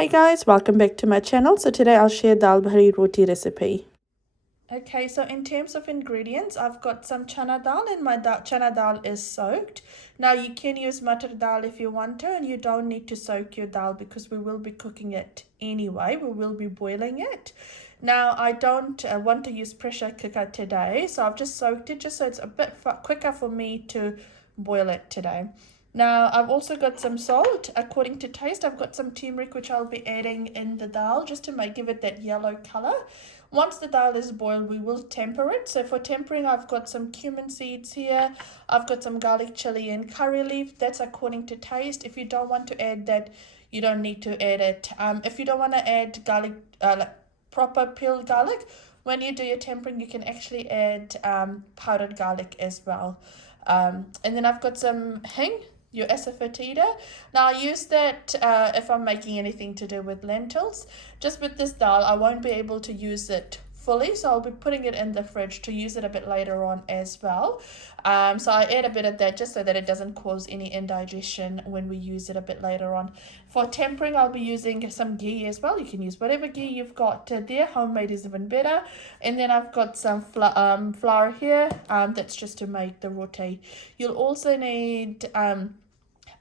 Hey guys, welcome back to my channel. So today I'll share dal bhari roti recipe. Okay, so in terms of ingredients, I've got some chana dal and my chana dal is soaked. Now you can use matar dal if you want to, and you don't need to soak your dal because we will be cooking it anyway. We will be boiling it. Now I don't want to use pressure cooker today, so I've just soaked it just so it's a bit quicker for me to boil it today. Now I've also got some salt according to taste. I've got some turmeric which I'll be adding in the dal just to give it that yellow color. Once the dal is boiled, we will temper it. So for tempering, I've got some cumin seeds here. I've got some garlic, chili, and curry leaf. That's according to taste. If you don't want to add that, you don't need to add it. If you don't want to add garlic, like proper peeled garlic, when you do your tempering, you can actually add powdered garlic as well. And then I've got some hing, your asafoetida. Now I use that if I'm making anything to do with lentils. Just with this dal, I won't be able to use it fully, so I'll be putting it in the fridge to use it a bit later on as well. So I add a bit of that just so that it doesn't cause any indigestion when we use it a bit later on. For tempering, I'll be using some ghee as well. You can use whatever ghee you've got there. Homemade is even better. And then I've got some flour here. That's just to make the roti. You'll also need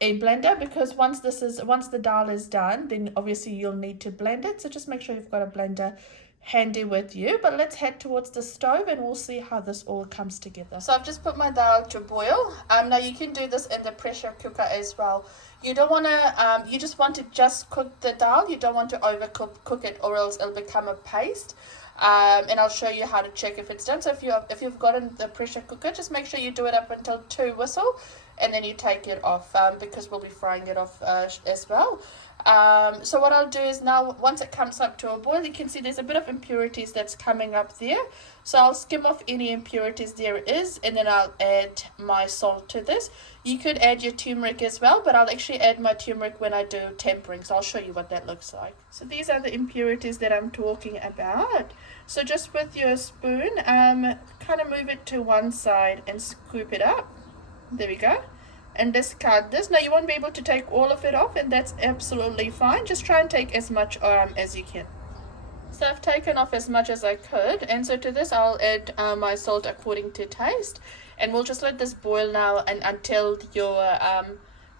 a blender, because once the dal is done, then obviously you'll need to blend it. So just make sure you've got a blender handy with you. But let's head towards the stove and we'll see how this all comes together. So I've just put my dal to boil. Now you can do this in the pressure cooker as well. You don't want to you just want to cook the dal. You don't want to overcook it, or else it'll become a paste. And I'll show you how to check if it's done. So if you've got in the pressure cooker, just make sure you do it up until 2 whistles, and then you take it off, because we'll be frying it off as well. So what I'll do is now, once it comes up to a boil, you can see there's a bit of impurities that's coming up there. So I'll skim off any impurities there is, and then I'll add my salt to this. You could add your turmeric as well, but I'll actually add my turmeric when I do tempering, so I'll show you what that looks like. So these are the impurities that I'm talking about. So just with your spoon, kind of move it to one side and scoop it up. There we go. And discard this. Now you won't be able to take all of it off, and that's absolutely fine. Just try and take as much as you can. So I've taken off as much as I could, and so to this I'll add my salt according to taste, and we'll just let this boil now and until your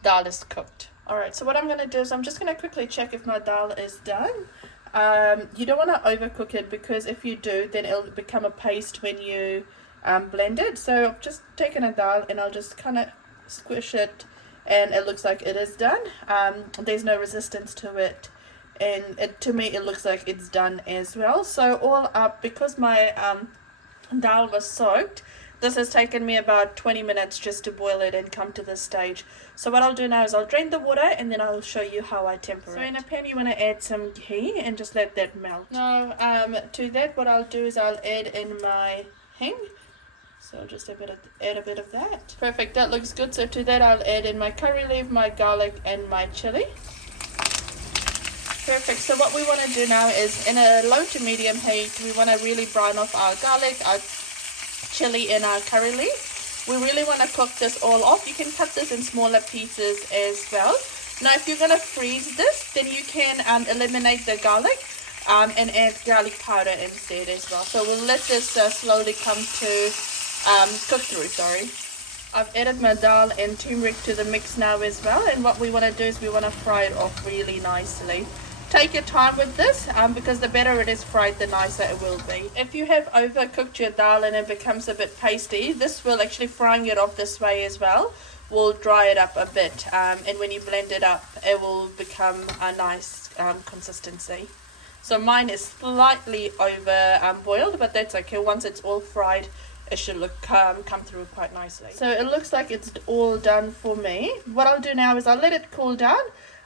dal is cooked. Alright, so what I'm going to do is I'm just going to quickly check if my dal is done. You don't want to overcook it, because if you do, then it'll become a paste when you blend it. So I've just taken a dal and I'll just kind of squish it, and it looks like it is done. There's no resistance to it, and to me it looks like it's done as well. So all up, because my dal was soaked, this has taken me about 20 minutes just to boil it and come to this stage. So what I'll do now is I'll drain the water, and then I'll show you how I temper it. So in a pan you want to add some ghee and just let that melt. Now to that, what I'll do is I'll add in my hing. So just add a bit of that. Perfect, that looks good. So to that I'll add in my curry leaf, my garlic, and my chili. Perfect, so what we want to do now is, in a low to medium heat, we want to really brown off our garlic, our chili, and our curry leaf. We really want to cook this all off. You can cut this in smaller pieces as well. Now if you're going to freeze this, then you can eliminate the garlic and add garlic powder instead as well. So we'll let this slowly come to cook through, sorry. I've added my dal and turmeric to the mix now as well, and what we want to do is we want to fry it off really nicely. Take your time with this, because the better it is fried, the nicer it will be. If you have overcooked your dal and it becomes a bit pasty, this will actually, frying it off this way as well, will dry it up a bit, and when you blend it up, it will become a nice consistency. So mine is slightly over boiled, but that's okay. Once it's all fried, it should come through quite nicely. So it looks like it's all done for me. What I'll do now is I'll let it cool down.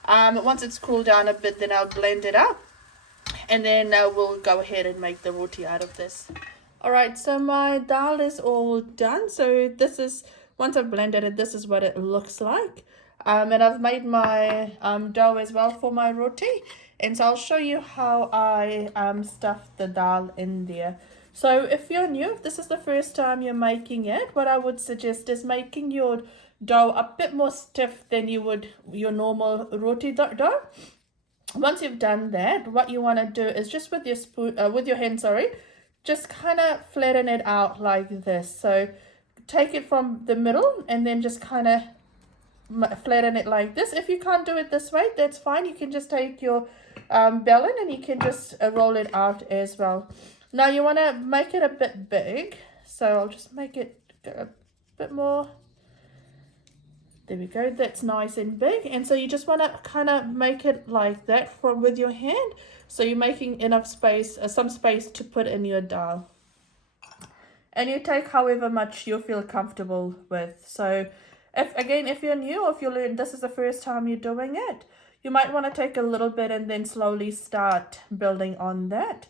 Once it's cooled down a bit, then I'll blend it up, and then we'll go ahead and make the roti out of this. Alright, so my dal is all done. So this is, once I've blended it, this is what it looks like. And I've made my dough as well for my roti, and so I'll show you how I stuff the dal in there. So if you're new, if this is the first time you're making it, what I would suggest is making your dough a bit more stiff than you would your normal roti dough. once you've done that, what you want to do is just with your spoon, with your hand, sorry, just kind of flatten it out like this. So take it from the middle and then just kind of flatten it like this. If you can't do it this way, that's fine. You can just take your bellin and you can just roll it out as well. Now you want to make it a bit big, so I'll just make it a bit more. There we go, that's nice and big. And so you just want to kind of make it like that with your hand, so you're making enough space, some space to put in your dal. And you take however much you feel comfortable with. So if you're new, or if you learn this is the first time you're doing it, you might want to take a little bit and then slowly start building on that.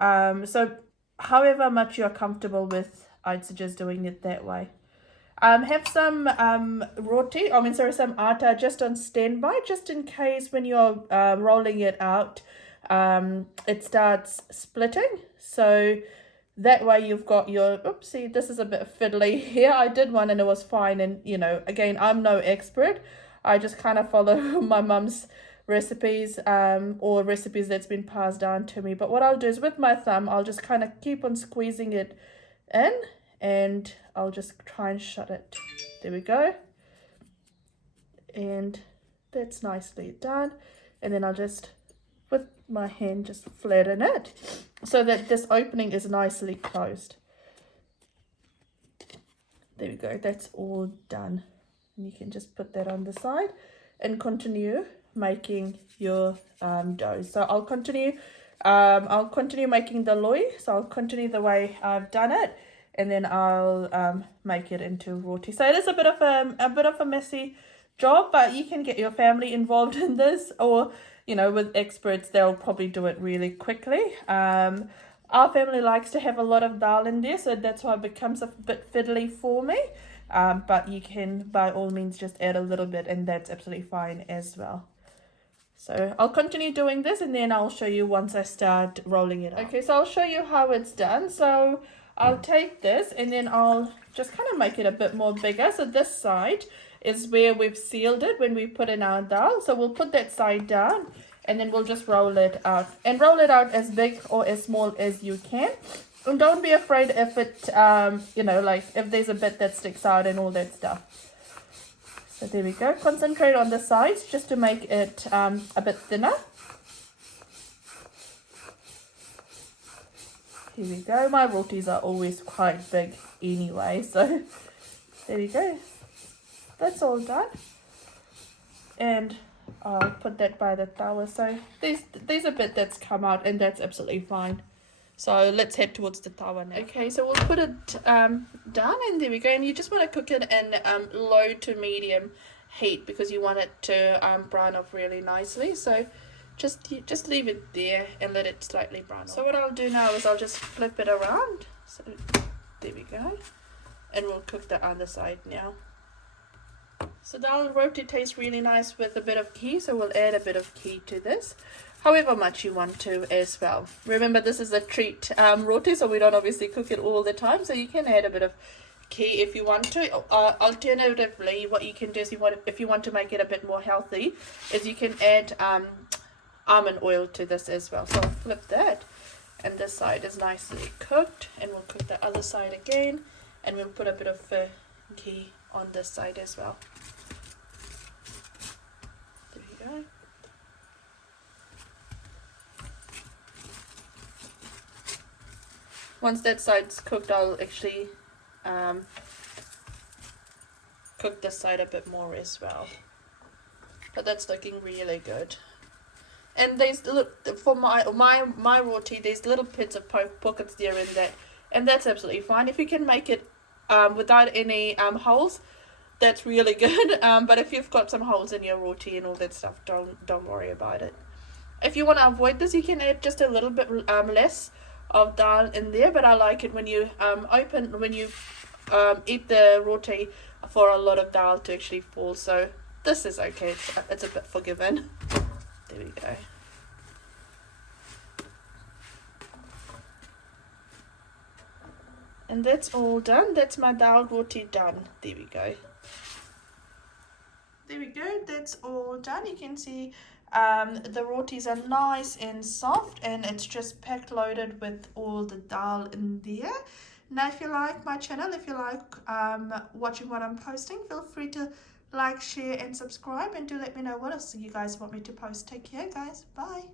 So however much you're comfortable with, I'd suggest doing it that way. Have some some atta just on standby, just in case when you're rolling it out, it starts splitting. So that way you've got your, oopsie, this is a bit fiddly here. I did one and it was fine. And, you know, again, I'm no expert. I just kind of follow my mum's recipes or recipes that's been passed down to me. But what I'll do is with my thumb, I'll just kind of keep on squeezing it in and I'll just try and shut it. There we go. And that's nicely done. And then I'll just, with my hand, just flatten it so that this opening is nicely closed. There we go, that's all done. And you can just put that on the side and continue making your dough. So I'll continue making the loy. So I'll continue the way I've done it, and then I'll make it into roti. So it is a bit of a messy job, but you can get your family involved in this, or you know, with experts, they'll probably do it really quickly. Our family likes to have a lot of dal in there, so that's why it becomes a bit fiddly for me. But you can, by all means, just add a little bit, and that's absolutely fine as well. So I'll continue doing this, and then I'll show you once I start rolling it out. Okay, so I'll show you how it's done. So I'll take this, and then I'll just kind of make it a bit more bigger. So this side is where we've sealed it when we put in our dal. So we'll put that side down, and then we'll just roll it out. And roll it out as big or as small as you can. And don't be afraid if it, you know, like if there's a bit that sticks out and all that stuff. So there we go. Concentrate on the sides just to make it a bit thinner. Here we go. My rotis are always quite big anyway, so there we go. That's all done. And I'll put that by the tawa. So there's a bit that's come out, and that's absolutely fine. So let's head towards the tawa now. Okay, so we'll put it down, and there we go. And you just want to cook it in low to medium heat, because you want it to brown off really nicely. So just leave it there and let it slightly brown off. So what I'll do now is I'll just flip it around. So there we go. And we'll cook the other side now. So dal roti tastes really nice with a bit of ghee, so we'll add a bit of ghee to this, however much you want to as well. Remember, this is a treat roti, so we don't obviously cook it all the time, so you can add a bit of ghee if you want to. Alternatively, what you can do is, if you want to make it a bit more healthy, is you can add almond oil to this as well. So I'll flip that, and this side is nicely cooked, and we'll cook the other side again, and we'll put a bit of ghee on this side as well. There we go. Once that side's cooked, I'll actually cook this side a bit more as well. But that's looking really good. And there's for my roti, there's little bits of pockets there in that, and that's absolutely fine. If you can make it without any holes, that's really good. But if you've got some holes in your roti and all that stuff, don't worry about it. If you want to avoid this, you can add just a little bit less of dal in there. But I like it when you eat the roti for a lot of dal to actually fall. So this is okay. It's a bit forgiven. There we go. And that's all done. That's my dal roti done. There we go. There we go. That's all done. You can see The rotis are nice and soft, and it's just packed loaded with all the dal in there. Now, if you like my channel, if you like watching what I'm posting, feel free to like, share, and subscribe, and do let me know what else you guys want me to post. Take care, guys. Bye.